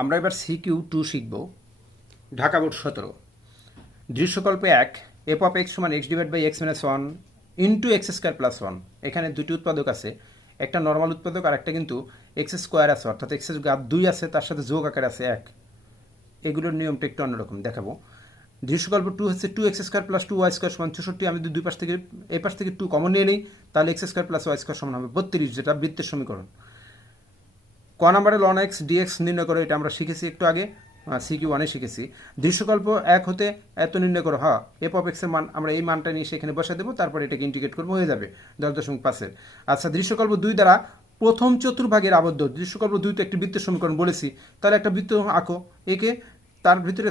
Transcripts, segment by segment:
আমরা এবার CQ2 শিখব। ঢাকা বোর্ড 17 দৃশ্যকল্প 1 এফ অফ এক্স সমান x divide by x minus 1 into x square plus 1। এখানে দুটি উৎপাদক আছে, একটা নর্মাল উৎপাদক আর একটা কিন্তু এক্স স্কোয়ার আছে, অর্থাৎ এক্সের ঘাত 2 আছে, তার সাথে যোগ আকার আছে 1। এগুলোর নিয়মটা একটু অন্যরকম দেখাবো। দৃশ্যকল্প 2 হচ্ছে 2x square plus 2y square সমান 64। আমি যদি দুই পাশ থেকে এই পাশ থেকে 2 কমন নিয়ে নিই, তাহলে x square plus y square সমান হবে 32, যেটা বৃত্তের সমীকরণ। ক নম্বরে লন এক্স ডিএক্স নির্ণয় করো, এটা আমরা শিখেছি একটু আগে, CQ1-এ শিখেছি। দৃশ্যকল্প 1 হতে এত নির্ণয় করো, হ্যাঁ এফ অফ এক্সের মান আমরা এই মানটা নিয়ে সেখানে বসে দেবো, তারপরে এটাকে ইন্টিগ্রেট করবো, হয়ে যাবে 10.5-এর। আচ্ছা, দৃশ্যকল্প 2 দ্বারা প্রথম চতুর্ভাগের আবদ্ধ। দৃশ্যকল্প 2 তো একটি বৃত্তের সমীকরণ বলেছি, তাহলে একটা বৃত্ত আঁকো, একে তার ভিতরে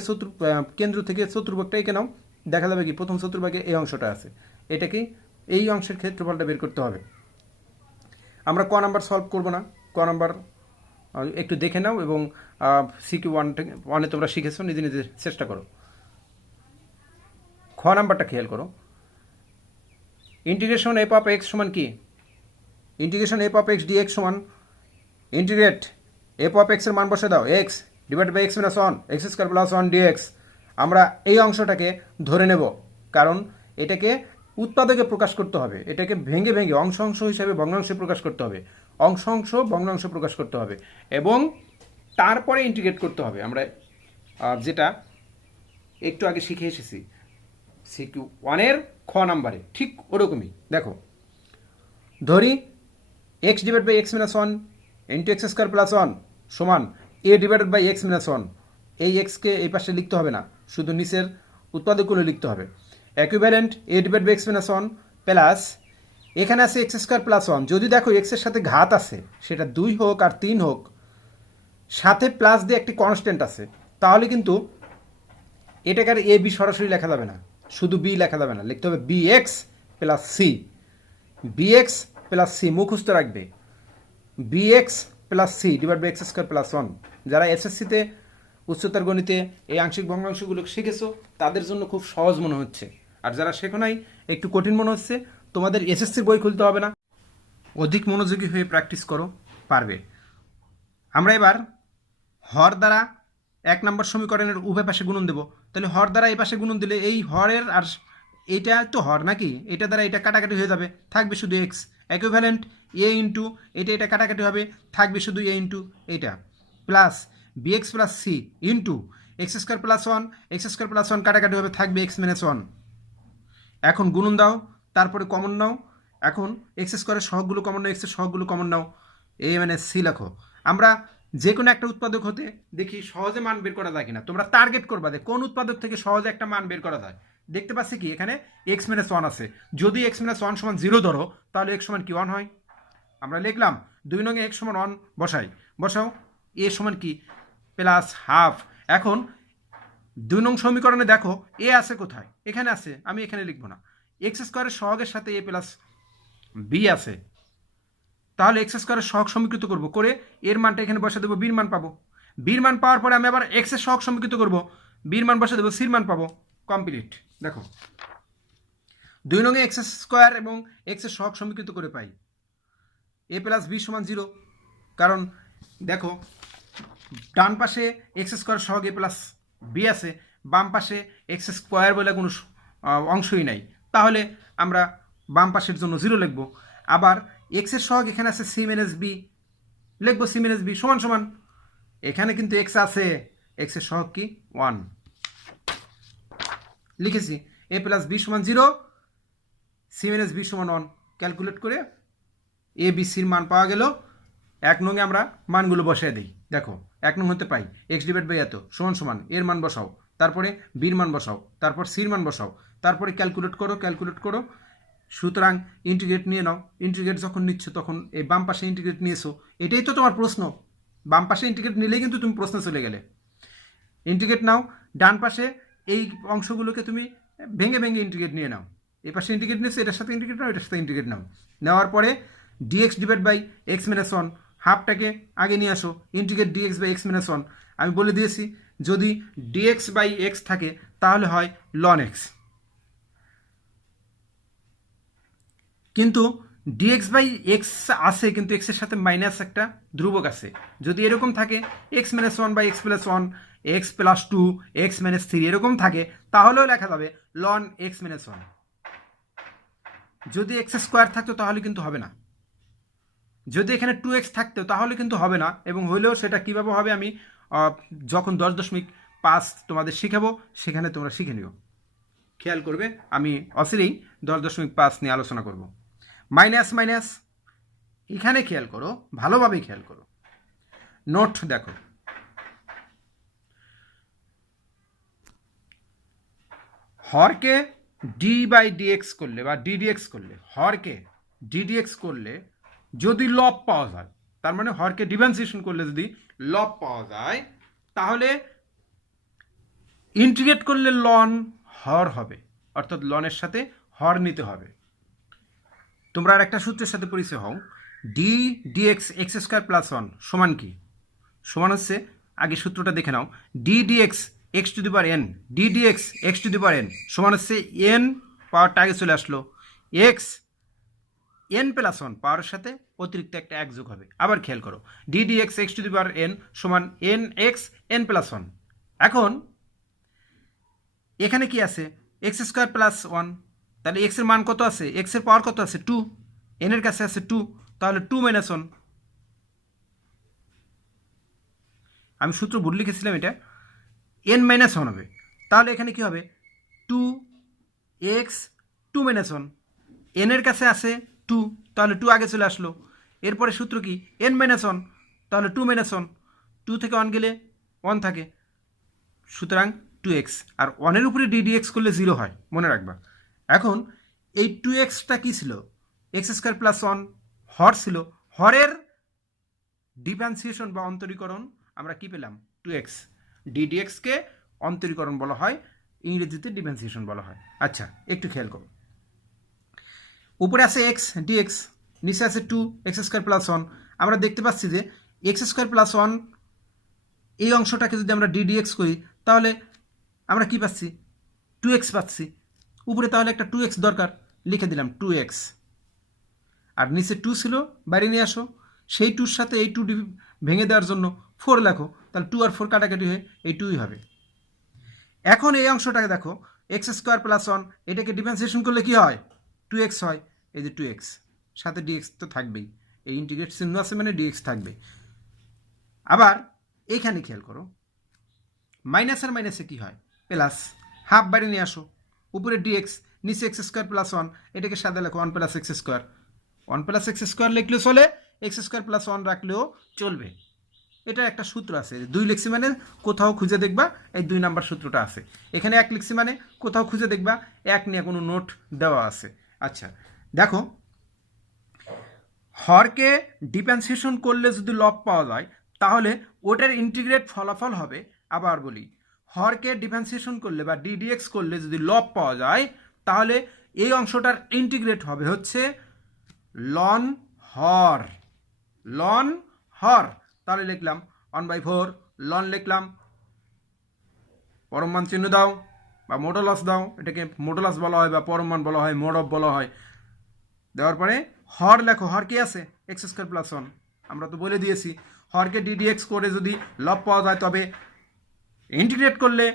কেন্দ্র থেকে চতুর্ভাগটা এঁকে নাও, দেখা যাবে কি প্রথম চতুর্ভাগে এই অংশটা আছে, এটাকে এই অংশের ক্ষেত্রফলটা বের করতে হবে। আমরা ক নাম্বার সলভ করব না, ক নাম্বার একটু দেখে নাও এবং CQ1-এ তোমরা শিখেছো, নিজে নিজে চেষ্টা করো। খ নাম্বারটা খেয়াল করো। ইন্টিগ্রেশন এফ অফ এক্স সমান কি? Integration f of x dx সমান ইন্টিগ্রেট এফ অফ এক্সের মান বসে দাও, x divide by x minus 1 x square plus 1 dx. আমরা এই অংশটাকে ধরে নেব, কারণ এটাকে উৎপাদকে প্রকাশ করতে হবে, এটাকে ভেঙে ভেঙে অংশ অংশ হিসাবে ভগ্নাংশে প্রকাশ করতে হবে, অংশ অংশ ভগ্নাংশে প্রকাশ করতে হবে এবং তারপরে ইন্টিগ্রেট করতে হবে। আমরা যেটা একটু আগে শিখে এসেছি CQ1-এর খ নাম্বারে, ঠিক ওরকমই। দেখো, ধরি x divide by x minus 1 into x square plus 1 সমান a divided by x minus 1। এই এক্সকে এই পাশে লিখতে হবে না, শুধু নিচের উৎপাদকগুলো লিখতে হবে। Equivalent a divide by x minus 1 plus এখানে আছে এক্স স্কোয়ার প্লাস 1। যদি দেখো এক্সের সাথে ঘাত আছে, সেটা 2 হোক আর 3 হোক, সাথে প্লাস দিয়ে একটি কনস্ট্যান্ট আছে, তাহলে কিন্তু এটাকে আর এ বি সরাসরি লেখা যাবে না, শুধু বি লেখা যাবে না, লিখতে হবে b x plus c. B x plus c মুখস্থ রাখবে, b x plus c divide by x square plus 1। যারা এসএসসিতে উচ্চতর গণিতে এই আংশিক ভগ্নাংশগুলো শিখেছো, তাদের জন্য খুব সহজ মনে হচ্ছে, আর যারা শেখো নাই একটু কঠিন মনে হচ্ছে, তোমাদের এসএসসির বই খুলতে হবে না, অধিক মনোযোগী হয়ে প্র্যাকটিস করো, পারবে। আমরা এবার হর দ্বারা 1 নম্বর সমীকরণের উভয় পাশে গুণন দেব। তাহলে হর দ্বারা এই পাশে গুণন দিলে এই হরের আর এইটা তো হর নাকি, এটা দ্বারা এটা কাটাকাটি হয়ে যাবে, থাকবে শুধু এক্স। ইকুইভ্যালেন্ট এ ইন্টু এটা কাটাকাটি হবে, থাকবে শুধু এ ইন্টু এইটা, plus b x plus c into x square plus 1 x square plus 1 কাটাকাটি হবে, থাকবে এক্স মাইনাস 1। এখন গুণন দাও, তারপরে কমন নাও। এখন এক্স স্কোয়ারের সহগগুলো কমন নাও, এক্সের সহগগুলো কমন নাও, এ মানে সি লেখো। আমরা যে কোনো একটা উৎপাদক হতে দেখি সহজে মান বের করা যায় কিনা, তোমরা টার্গেট করবা যে কোন উৎপাদক থেকে সহজে একটা মান বের করা যায়। দেখতে পাচ্ছি কি এখানে এক্স মাইনাস 1 আছে, যদি এক্স মাইনাস 1 সমান 0 ধরো, তাহলে এক্স সমান কি 1 হয়। আমরা লিখলাম 2 নং এক্স সমান 1 বসাও, এ সমান কি প্লাস হাফ। এখন 2 নং সমীকরণে দেখো এ আছে কোথায়, এখানে আছে, আমি এখানে লিখবো না। এক্স স্কোয়ারের সহগের সাথে এ প্লাস বি আছে, তাহলে এক্স স্কোয়ারের সহগ সমীকৃত করব, করে এর মানটা এখানে বসে দেবো, বির মান পাবো। বির মান পাওয়ার পরে আমি আবার এক্স এর সহগ সমীকৃত করব, বির মান বসে দেবো, সির মান পাবো, কমপ্লিট। দেখো 2 নং এক্স স্কোয়ার এবং এক্স এর সহগ সমীকৃত করে পাই এ প্লাস বি সমান 0, কারণ দেখো ডান পাশে এক্স স্কোয়ার সহগ এ প্লাস বি আছে, বাম পাশে এক্স স্কোয়ার বলে কোনো অংশই নাই, তাহলে আমরা বাম পাশের জন্য 0 লিখবো। আবার এক্স এর সহগ এখানে আছে সি মাইনাস বি, লিখবো সি মাইনাস বি সমান সমান, এখানে কিন্তু এক্স আছে, এক্স এর সহগ কি 1, লিখেছি এ প্লাস বি সমান 0, সি মাইনাস বি সমান 1। ক্যালকুলেট করে এ বি সির মান পাওয়া গেল। 1 নং আমরা মানগুলো বসিয়ে দিই। দেখো 1 নং হতে পাই এক্স ডিভাইড বাই এত সমান সমান এর মান বসাও, তারপরে বির মান বসাও, তারপর সির মান বসাও, তারপরে ক্যালকুলেট করো। সুতরাং ইন্টিগ্রেট নিয়ে নাও। ইন্টিগ্রেট যখন নিচ্ছ তখন এই বাম পাশে ইন্টিগ্রেট নিয়েছো, এটাই তো তোমার প্রশ্ন। বাম পাশে ইন্টিগ্রেট নিলেই কিন্তু তুমি প্রশ্নে চলে গেলে। ইন্টিগ্রেট নাও, ডান পাশে এই অংশগুলোকে তুমি ভেঙে ভেঙে ইন্টিগ্রেট নিয়ে নাও। এই পাশে ইন্টিগ্রেট নিয়েছো, এটার সাথে ইন্টিগ্রেট নাও, এটার সাথে ইন্টিগ্রেট নাও। নেওয়ার পরে dx divide by x minus 1 হাফটাকে আগে নিয়ে আসো, integrate dx by x minus 1। আমি বলে দিয়েছি যদি ডিএক্স বাই এক্স থাকে তাহলে হয় লন এক্স, কিন্তু ডিএক্স বাই এক্স আছে, কিন্তু এক্সের সাথে মাইনাস একটা ধ্রুবক আছে। যদি এরকম থাকে x minus one by x plus one, x plus two, x minus three এরকম থাকে, তাহলেও লেখা যাবে লন এক্স মাইনাস ওয়ান। যদি এক্স স্কোয়ার থাকতো তাহলে কিন্তু হবে না। যদি এখানে 2x থাকতো তাহলে কিন্তু হবে না, এবং হইলেও সেটা কীভাবে হবে আমি যখন 10.5 তোমাদের শিখাবো সেখানে তোমরা শিখে নিও। খেয়াল করবে আমি অচিরেই 10.5 নিয়ে আলোচনা করব। মাইনাস মাইনাস এখানে খেয়াল করো, ভালোভাবে খেয়াল করো, নোট দেখো। হরকে ডি বাই ডিএক্স করলে বা ডিডিএক্স করলে, হরকে ডিডিএক্স করলে যদি লব পাওয়া যায়, তার মানে হরকে ডিফারেন্সিয়েশন করলে যদি লব পাওয়া যায়, তাহলে ইন্টিগ্রেট করলে লন হর হবে, অর্থাৎ লনের সাথে হর নিতে হবে। তোমরা আর একটা সূত্রের সাথে পরিচয় হও, d d x x square plus one সমান কি? সমান হচ্ছে, আগে সূত্রটা দেখে নাও, d d x x to the power n, d d x x to the power n সমান হচ্ছে এন, পাওয়ারটা আগে চলে আসলো, এক্স এন প্লাস ওয়ান পাওয়ারের সাথে অতিরিক্ত একটা এক যোগ হবে। আবার খেয়াল করো, d d x x to the power n সমান n x n plus one. এখন এখানে কি আছে? এক্স স্কোয়ার প্লাস ওয়ান, তাহলে এক্সের মান কত আছে? এক্সের পাওয়ার কত আছে? 2, এনের কাছে আছে 2, তাহলে 2 মাইনাস 1। আমি সূত্র ভুল লিখেছিলাম, এটা এন মাইনাস 1 হবে। তাহলে এখানে কি হবে? 2x 2 মাইনাস 1, এনের কাছে আছে 2, তাহলে 2 আগে চলে আসলো। এরপরে সূত্র কি? n মাইনাস 1, তাহলে 2 মাইনাস 1, 2 থেকে 1 গেলে 1 থাকে, সুতরাং 2x। আর 1-এর উপরে ddx করলে 0 হয়, মনে রাখবা। এখন এই 2xটা কি ছিল? এক্স স্কোয়ার প্লাস 1 হর ছিল, হরের ডিফারেন্সিয়েশন বা অন্তরীকরণ আমরা কি পেলাম? 2x। ddx কে অন্তরীকরণ বলা হয়, ইংরেজিতে ডিফারেন্সিয়েশন বলা হয়। আচ্ছা, একটু খেয়াল করো, উপরে আছে এক্স ডিএক্স, নিচে আছে 2 এক্স স্কোয়ার প্লাস 1। আমরা দেখতে পাচ্ছি যে এক্স স্কোয়ার প্লাস 1 এই অংশটাকে যদি আমরা ডিডিএক্স করি, তাহলে আমরা কি পাচ্ছি? 2x পাচ্ছি। উপরে তাহলে একটা 2x দরকার, লিখে দিলাম 2x। আর নিচে 2 ছিল, বাইরে নিয়ে আসো, সেই 2-র সাথে এই 2 ভেঙে দেওয়ার জন্য 4 লেখো, তাহলে 2 আর 4 কাটাকাটি হয়ে এই 2ই হবে। এখন এই অংশটাকে দেখো, এক্স স্কোয়ার প্লাস 1, এটাকে ডিফারেন্সিয়েশন করলে কি হয়? 2x হয়। এই যে 2x, সাথে dx তো থাকবেই, এই ইন্টিগ্রেট চিহ্ন আছে মানে dx থাকবে। আবার এইখানে খেয়াল করো, মাইনাস আর মাইনাসে কি হয়? প্লাস, হাফ বাইরে নিয়ে আসো, উপরে dx, নিচে এক্স স্কোয়ার প্লাস 1, এটাকে সাথে লেখো 1 plus x square. 1 plus x square লিখলেও চলে, এক্স স্কোয়ার প্লাস 1 রাখলেও চলবে। এটা একটা সূত্র আছে, 2 লিখছি মানে কোথাও খুঁজে দেখবা এই 2 নাম্বার সূত্রটা আছে। এখানে 1 লিখছি মানে কোথাও খুঁজে দেখবা 1 নিয়ে কোনো নোট দেওয়া আছে। আচ্ছা দেখো, হরকে ডিফারেন্সিয়েশন করলে যদি লব পাওয়া যায়, তাহলে ওটার ইন্টিগ্রেট ফলাফল হবে, আবার বলি, হরকে ডিফারেন্সিয়েশন করলে বা ডিডিএক্স করলে যদি লব পাওয়া যায়, তাহলে এই অংশটার ইন্টিগ্রেট হবে হচ্ছে লন হর। লন হর, তাহলে লিখলাম 1/4 লন, লিখলাম, পরম মান চিহ্ন দাও বা মডুলাস দাও, এটাকে মডুলাস বলা হয় বা পরম মান বলা হয়, মোড অফ বলা হয়। দেওয়ার পরে হর লেখো, হর কি আছে? এক্স স্কোয়ার প্লাস 1, আমরা তো বলে দিয়েছি হরকে ডিডিএক্স করে যদি লব পাওয়া যায় তবে ইন্টিগ্রেট করলে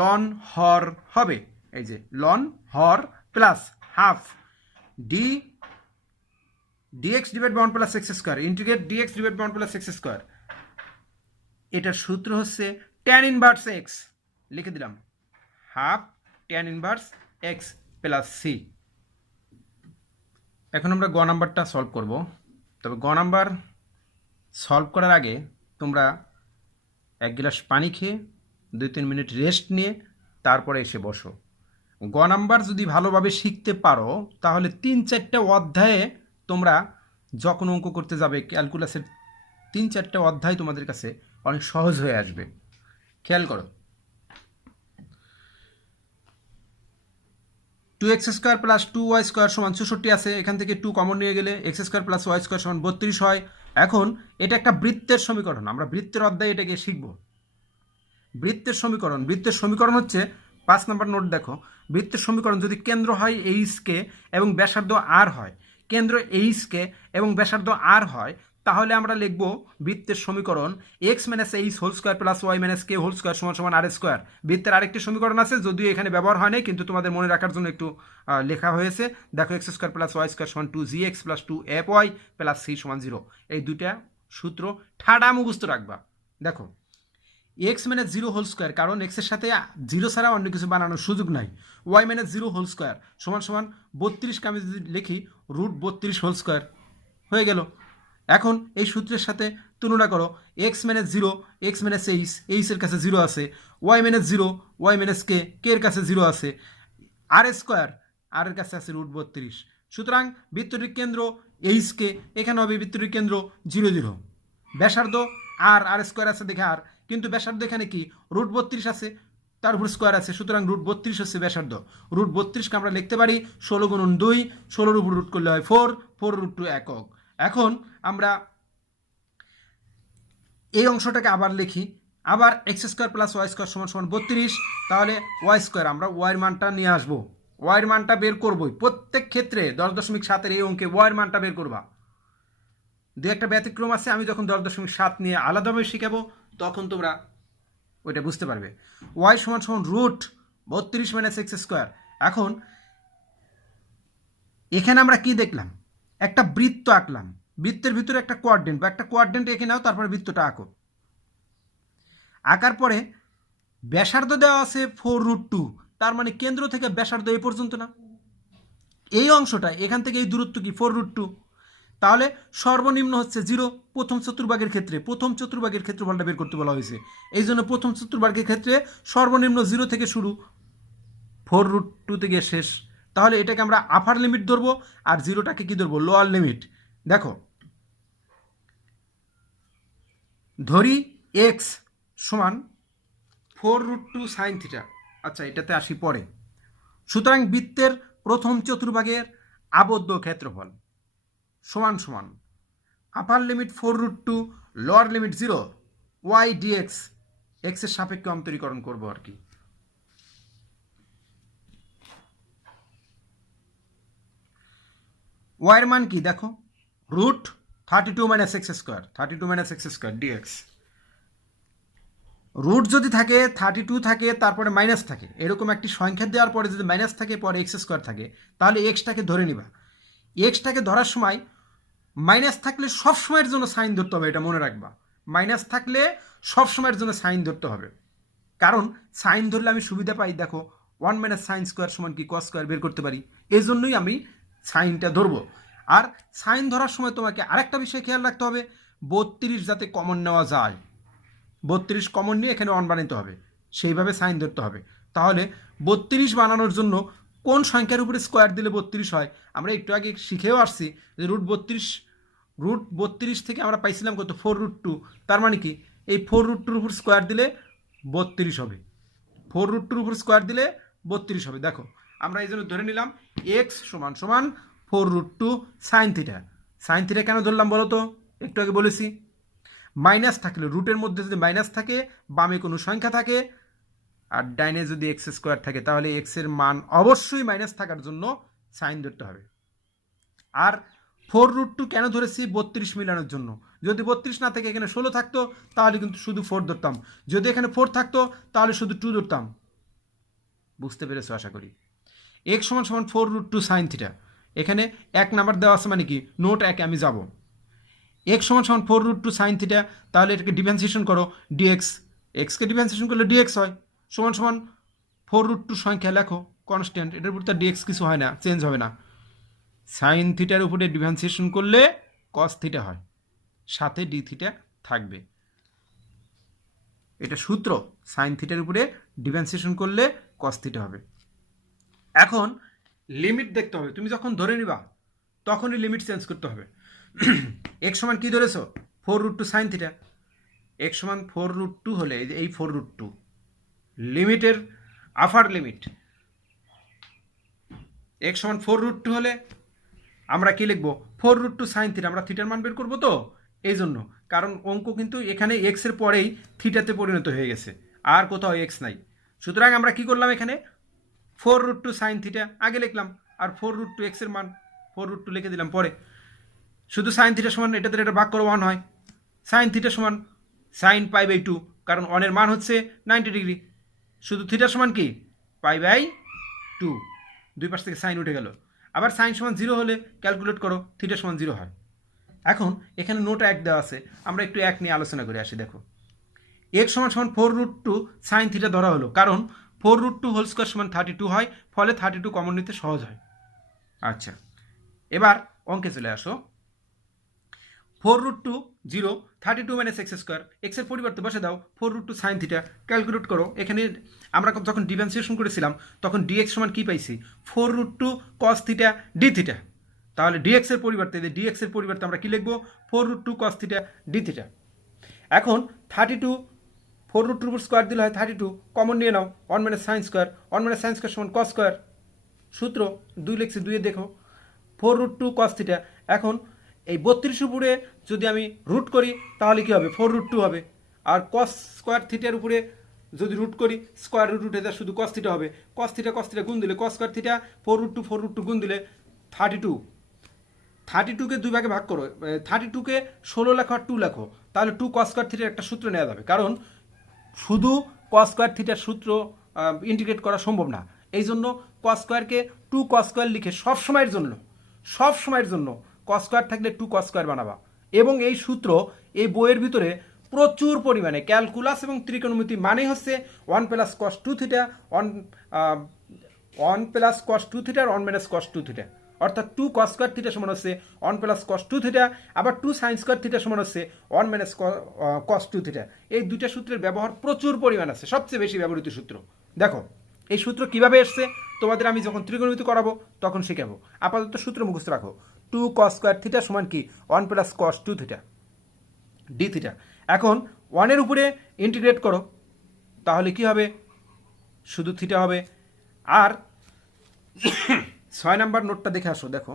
লন হর হবে। এই যে লন হর plus half d dx divide by 1 plus x square, integrate dx divide by 1 plus x square. এটার সূত্র হচ্ছে ট্যান ইনভার্স এক্স, লিখে দিলাম half tan inverse x plus c. এখন আমরা গ নাম্বারটা সলভ করব। তবে গ নাম্বার সলভ করার আগে তোমরা 1 গ্লাস পানি খেয়ে 2-3 মিনিট রেস্ট নিয়ে তারপরে এসে বসো। গ নাম্বার যদি ভালোভাবে শিখতে পারো, তাহলে 3-4টা অধ্যায়ে তোমরা যখন অঙ্ক করতে যাবে, ক্যালকুলাসের 3-4টা অধ্যায় তোমাদের কাছে অনেক সহজ হয়ে আসবে। খেয়াল করো, 2x square plus 2y square সমান 64 আছে, এখান থেকে 2 কমন নিয়ে গেলে x square plus y square সমান 32 হয়। এখন এটা একটা বৃত্তের সমীকরণ, আমরা বৃত্তের অধ্যায়ে এটাকে শিখব। বৃত্তের সমীকরণ, বৃত্তের সমীকরণ হচ্ছে 5 নম্বর নোট দেখো, বৃত্তের সমীকরণ যদি কেন্দ্র হয় এইচ কে এবং ব্যাসার্ধ আর হয়, কেন্দ্র এইচকে এবং ব্যাসার্ধ আর হয়, তাহলে আমরা লিখব বৃত্তের সমীকরণ x minus h whole square plus y minus k whole square সমান সমান আর স্কোয়ার। বৃত্তের আরেকটি সমীকরণ আছে, যদিও এখানে ব্যবহার হয় নাই, কিন্তু তোমাদের মনে রাখার জন্য একটু লেখা হয়েছে। দেখো x square plus y square সমান 2gx plus 2fy plus c সমান 0। এই দুইটা সূত্র ঠাডা মুখস্থ রাখবা। দেখো এক্স মাইনাস 0 হোল স্কোয়ার, কারণ এক্সের সাথে 0 ছাড়া অন্য কিছু বানানোর সুযোগ নাই। ওয়াই মাইনাস 0 হোল স্কোয়ার সমান সমান 32কে আমি যদি লিখি √32 হোল স্কোয়ার হয়ে গেল। এখন এই সূত্রের সাথে তুলনা করো, এক্স মাইনাস 0 এক্স মাইনাস এইচের কাছে 0 আছে, ওয়াই মাইনাস 0 ওয়াই মাইনাস কে এর কাছে 0 আছে, আর স্কোয়ার আর এর কাছে আছে √32। সুতরাং বৃত্তটির কেন্দ্র এইচকে এখানে হবে বৃত্তটির কেন্দ্র 0 0। ব্যাসার্ধ আর স্কোয়ার আছে দেখে আর, কিন্তু ব্যাসার্ধ এখানে কি √32 আছে, তার উপর স্কোয়ার আছে, সুতরাং √32 হচ্ছে ব্যাসার্ধ। √32কে আমরা লিখতে পারি 16 গুণন 2, 16-র উপর রুট করলে হয় 4, 4√2 একক। এখন আমরা এই অংশটাকে আবার লিখি, আবার x square plus y square সমান সমান 32, তাহলে ওয়াই স্কোয়ার আমরা ওয়াইয়ের মানটা নিয়ে আসবো, ওয়াইয়ের মানটা বের করবোই প্রত্যেক ক্ষেত্রে। 10.7-এর এই অঙ্কে ওয়াইয়ের মানটা বের করবা। দু একটা ব্যতিক্রম আছে, আমি যখন 10.7 নিয়ে আলাদাভাবে শিখাবো তখন তোমরা ওইটা বুঝতে পারবে। ওয়াই সমান সমান √32 মাইনাস এক্স স্কোয়ার। এখন এখানে আমরা কি দেখলাম, একটা বৃত্ত আঁকলাম, বৃত্তের ভিতরে একটা কোয়াড্রেন্ট বা একটা কোয়াড্রেন্ট এঁকে নাও, তারপরে বৃত্তটা আঁকো। আঁকার পরে ব্যাসার্ধ দেওয়া আছে 4√2, তার মানে কেন্দ্র থেকে ব্যাসার্ধ এই পর্যন্ত না, এই অংশটা এখান থেকে এই দূরত্ব কি 4√2, তাহলে সর্বনিম্ন হচ্ছে 0 প্রথম চতুর্ভাগের ক্ষেত্রে। প্রথম চতুর্ভাগের ক্ষেত্রফলটা বের করতে বলা হয়েছে, এই জন্য প্রথম চতুর্ভাগের ক্ষেত্রে সর্বনিম্ন 0 থেকে শুরু, 4√2 থেকে শেষ। তাহলে এটাকে আমরা আপার লিমিট ধরবো, আর 0টাকে কি ধরবো, লোয়ার লিমিট। দেখো ধরি এক্স সমান 4√2 সাইন থিটা। আচ্ছা এটাতে আসি পরে। সুতরাং বৃত্তের প্রথম চতুর্ভাগের আবদ্ধ ক্ষেত্রফল সমান সমান upper limit 4√2, lower limit 0, y dx, এক্সের সাপেক্ষে অন্তরীকরণ করবো আর কি। ওয়াইয়ের মান কি দেখো, √32 minus x square, 32 minus x square dx. Root যদি থাকে 32 থাকে তারপরে মাইনাস থাকে, এরকম একটি সংখ্যা দেওয়ার পরে যদি মাইনাস থাকে পরে এক্স স্কোয়ার থাকে, তাহলে এক্সটাকে ধরে নিবা। এক্সটাকে ধরার সময় মাইনাস থাকলে সব সময়ের জন্য সাইন ধরতে হবে, এটা মনে রাখবা। মাইনাস থাকলে সব সময়ের জন্য সাইন ধরতে হবে, কারণ সাইন ধরলে আমি সুবিধা পাই। দেখো 1 মাইনাস সাইন স্কোয়ার সমান কি কস স্কোয়ার বের করতে পারি, এই জন্যই আমি সাইনটা ধরবো। আর সাইন ধরার সময় তোমাকে আরেকটা বিষয় খেয়াল রাখতে হবে, 32 যাতে কমন নেওয়া যায়, 32 কমন নিয়ে এখানে 1 বানাতে হবে, সেইভাবে সাইন ধরতে হবে। তাহলে 32 বানানোর জন্য কোন সংখ্যার উপরে স্কোয়ার দিলে 32 হয়, আমরা একটু আগে শিখেও আসছি যে √32 থেকে আমরা পাইছিলাম কত 4√2, তার মানে কি এই 4√2-র উপর স্কোয়ার দিলে 32 হবে, 4√2-র উপর স্কোয়ার দিলে 32 হবে। দেখো আমরা এই জন্য ধরে নিলাম এক্স সমান সমান 4√2 সাইন থিটা। সাইন থিটা কেন ধরলাম বলো তো, একটু আগে বলেছি মাইনাস থাকলে, রুটের মধ্যে যদি মাইনাস থাকে, বামে কোনো সংখ্যা থাকে, আর ডাইনে যদি এক্স স্কোয়ার থাকে, তাহলে এক্সের মান অবশ্যই মাইনাস থাকার জন্য সাইন ধরতে হবে। আর 4√2 কেন ধরেছি, 32 মিলানোর জন্য। যদি 32 না থাকে এখানে 16 থাকতো, তাহলে কিন্তু শুধু 4 ধরতাম, যদি এখানে 4 থাকতো তাহলে শুধু 2 ধরতাম। বুঝতে পেরেছো আশা করি। এক্স সমান সমান 4√2 সাইন থিটা, এখানে 1 নাম্বার দেওয়া আছে, মানে কি নোট 1 আমি যাব। এক্স সমান সমান 4√2 সাইন থিটা, তাহলে এটাকে ডিফারেন্সিয়েশন করো ডিএক্স, এক্সকে ডিফারেন্সিয়েশন করলে ডিএক্স হয়, সমান সমান 4√2 সংখ্যা লেখো কনস্ট্যান্ট, এটার উপর তার ডিএক্স কিছু হয় না, চেঞ্জ হবে না। সাইন থিটার উপরে ডিফারেন্সিয়েশন করলে কস থিটা হয়, সাথে ডি থিটা থাকবে, এটা সূত্র। সাইন থিটার উপরে ডিফারেন্সিয়েশন করলে কস থিটা হবে। এখন লিমিট দেখতে হবে, তুমি যখন ধরে নিবা তখনই লিমিট চেঞ্জ করতে হবে। এক্স সমান কি ধরেছো, 4√2 সাইন থিটা। এক্স সমান 4√2 হলে এই 4√2 লিমিটের আপার লিমিট, এক্স সমান 4√2 হলে আমরা কি লিখবো, 4√2 সাইন থিটা। আমরা থিটার মান বের করবো তো, এই জন্য, কারণ অঙ্ক কিন্তু এখানে এক্সের পরেই থিটাতে পরিণত হয়ে গেছে, আর কোথাও এক্স নাই। সুতরাং আমরা কি করলাম, এখানে 4√2 সাইন থিটা আগে লিখলাম, আর 4√2 এক্সের মান 4√2 লিখে দিলাম পরে। শুধু সাইন থিটা সমান এটাতে এটা ভাগ করো 1 হয়, সাইন থিটা সমান সাইন পাই বাই 2, কারণ 1 এর মান হচ্ছে 90 ডিগ্রি। শুধু থিটা সমান কি পাই বাই 2, দুই পাশ থেকে সাইন উঠে গেল। আবার সাইন সমান 0 হলে ক্যালকুলেট করো, থিটা সমান 0 হয়। এখন এখানে নোট 1 দেওয়া আছে, আমরা একটু 1 নিয়ে আলোচনা করে আসি। দেখো x সমান সমান 4√2 সাইন থিটা ধরা হলো, কারণ 4√2 হোল স্কোয়ার সমান 32 হয়, ফলে 32 কমন নিতে সহজ হয়। আচ্ছা, এবার অঙ্কে চলে আসো। 4√2 0, 32 মাইনাস এক্স স্কোয়ার, এক্সের পরিবর্তে বসে দাও 4√2 সাইন থিটা, ক্যালকুলেট করো। এখানে আমরা যখন ডিফারেন্সিয়েশন করেছিলাম তখন ডিএক্স সমান কি পাইছি, 4√2 কস থিটা ডি থিটা। তাহলে ডিএক্স এর পরিবর্তে ডিএক্স এর পরিবর্তে আমরা কি লিখবো, 4√2 কস থিটা ডি থিটা। এখন 32 4√2 উপর স্কোয়ার দিলে হয় 32, কমন নিয়ে নাও, 1 minus sine square, 1 minus sine square সমান কস স্কোয়ার। সূত্র 2 লিখছি, 2 দেখো 4√2 কস থিটা। এখন এই 32 উপরে যদি আমি রুট করি তাহলে কি হবে, 4√2 হবে। আর কস স্কোয়ার থিটার উপরে যদি রুট করি স্কোয়ার রুট উঠে যায়, শুধু কস থিটা হবে। কস থিটা গুণ দিলে কস স্কোয়ার থিটা, 4√2 গুণ দিলে 32। 32কে দুই ভাগে ভাগ করো, 32কে 16 লেখো আর 2 লেখো, তাহলে 2 কস স্কোয়ার থিটার একটা সূত্র নেওয়া যাবে। কারণ শুধু কস স্কোয়ার থিটার সূত্র ইন্টিগ্রেট করা সম্ভব না, এই জন্য কস স্কোয়ারকে 2 কস স্কোয়ার লিখে সব সময়ের জন্য কস স্কোয়ার থাকলে 2 কস স্কোয়ার বানাবা। এবং এই সূত্র এই বইয়ের ভিতরে প্রচুর পরিমাণে, ক্যালকুলাস এবং ত্রিকোণমিতি মানে হচ্ছে 1 plus cos 2 theta, 1 plus cos 2 theta আর 1 মাইনাস কস 2 থিটা, অর্থাৎ 2 কস স্কোয়ার থিটা সমান হচ্ছে 1 প্লাস কস 2 থিটা, আবার 2 সাইন স্কোয়ার থিটা সমান হচ্ছে 1 মাইনাস কস 2 থিটা। এই দুইটা সূত্রের ব্যবহার প্রচুর পরিমাণ আছে, সবচেয়ে বেশি ব্যবহৃত সূত্র। দেখো এই সূত্র কিভাবে এসছে তোমাদের আমি যখন ত্রিকোণমিতি করাবো তখন শেখাবো। আপাতত সূত্র মুখস্থ রাখো, 2 কস স্কোয়ার থিটা সমান কি 1 plus cos 2 theta D theta. এখন 1 এর উপরে ইন্টিগ্রেট করো, তাহলে কি হবে, শুধু থিটা হবে। আর 6 নাম্বার নোটটা দেখে আসো। দেখো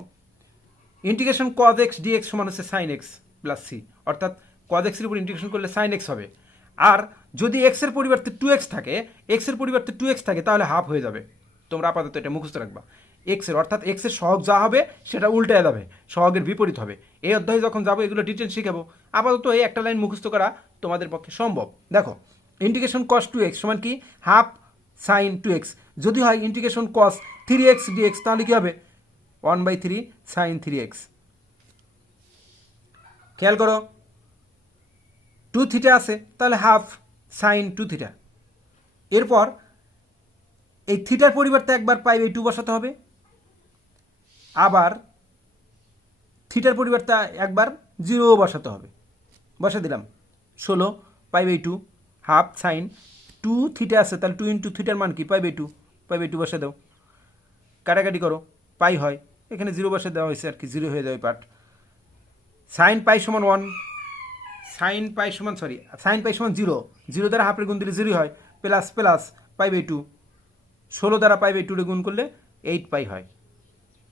ইন্টিগ্রেশন কজ এক্স ডিএক্স সমান হচ্ছে সাইন এক্স প্লাস সি, অর্থাৎ কজ এক্সের উপর ইন্টিগ্রেশন করলে সাইন এক্স হবে। আর যদি এক্স এর পরিবর্তে 2x থাকে, তাহলে হাফ হয়ে যাবে। তোমরা আপাতত এটা মুখস্থ রাখবা, এক্সের অর্থাৎ এক্সের সহগ যা হবে সেটা উল্টে যাবে, সহগের বিপরীত হবে। এই অধ্যায়ে যখন যাবো এগুলো ডিটেল শিখাবো। আপাতত এই একটা লাইন মুখস্থ করা তোমাদের পক্ষে সম্ভব। দেখো ইন্টিগ্রেশন কস 2x সমান কি হাফ সাইন 2x, যদি হয় ইন্টিগ্রেশন কস 3x dx, তাহলে কি হবে 1/3 সাইন 3x। খেয়াল করো 2 থিটা আছে, তাহলে হাফ সাইন 2 থিটা। এরপর এই থিটার পরিবর্তে একবার পাই বাই 2 বসাতে হবে, আবার থিটার পরিবর্তে একবার 0 বসাতে হবে। বসা দিলাম 16 pi by 2 half sine 2 theta আছে, তাহলে 2 ইন্টু থিটার মান কি পাই বাই 2 বসে দাও, কাটাকাটি করো, পাই হয়, এখানে 0 বসে দেওয়া হয়েছে আর কি, 0 হয়ে যাবে পার্ট। সাইন পাই সমান 1, সাইন পাই সমান 0 দ্বারা হাফের গুণ দিলে 0 হয়, প্লাস প্লাস পাই বাই 2, 16 দ্বারা পাই বাই 2 গুণ করলে 8 পাই হয়,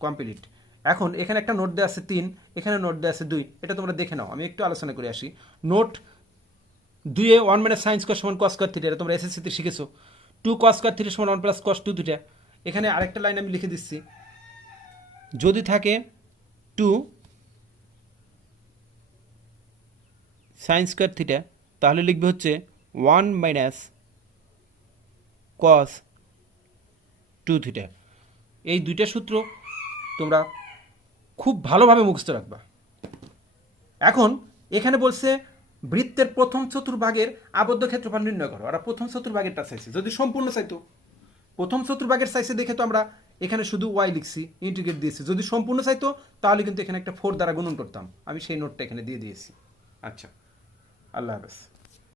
কমপ্লিট। এখন এখানে একটা নোট দেওয়া আছে 3, এখানে নোট দেওয়া আছে 2, এটা তোমরা দেখে নাও, আমি একটু আলোচনা করে আসি। নোট 2 এ 1 মাইনাস সাইন স্কোয়ার সমান কস স্কোয়ার থিটা, এটা তোমরা এসএসসিতে শিখেছো। 2 কস স্কোয়ার থিটা সমান 1 প্লাস কস 2 থিটা। এখানে আরেকটা লাইন আমি লিখে দিচ্ছি, যদি থাকে 2 সাইন স্কোয়ার থিটা, তাহলে লিখবে হচ্ছে 1 মাইনাস কস 2 থিটা। এই দুইটা সূত্র তোমরা খুব ভালোভাবে মুখস্থ রাখবা। এখন এখানে বলছে বৃত্তের প্রথম চতুর্ভাগের আবদ্ধ ক্ষেত্রফল নির্ণয় করো। আর প্রথম চতুর্ভাগেরটা চাইছে, যদি সম্পূর্ণ চাইতো প্রথম চতুর্ভাগের চাইছে দেখে তো আমরা এখানে শুধু ওয়াই লিখছি, ইন্টিগ্রেট দিয়েছি। যদি সম্পূর্ণ চাইতো তাহলে কিন্তু এখানে একটা 4 দ্বারা গুণন করতাম, আমি সেই নোটটা এখানে দিয়ে দিয়েছি। আচ্ছা, আল্লাহ হাফেজ।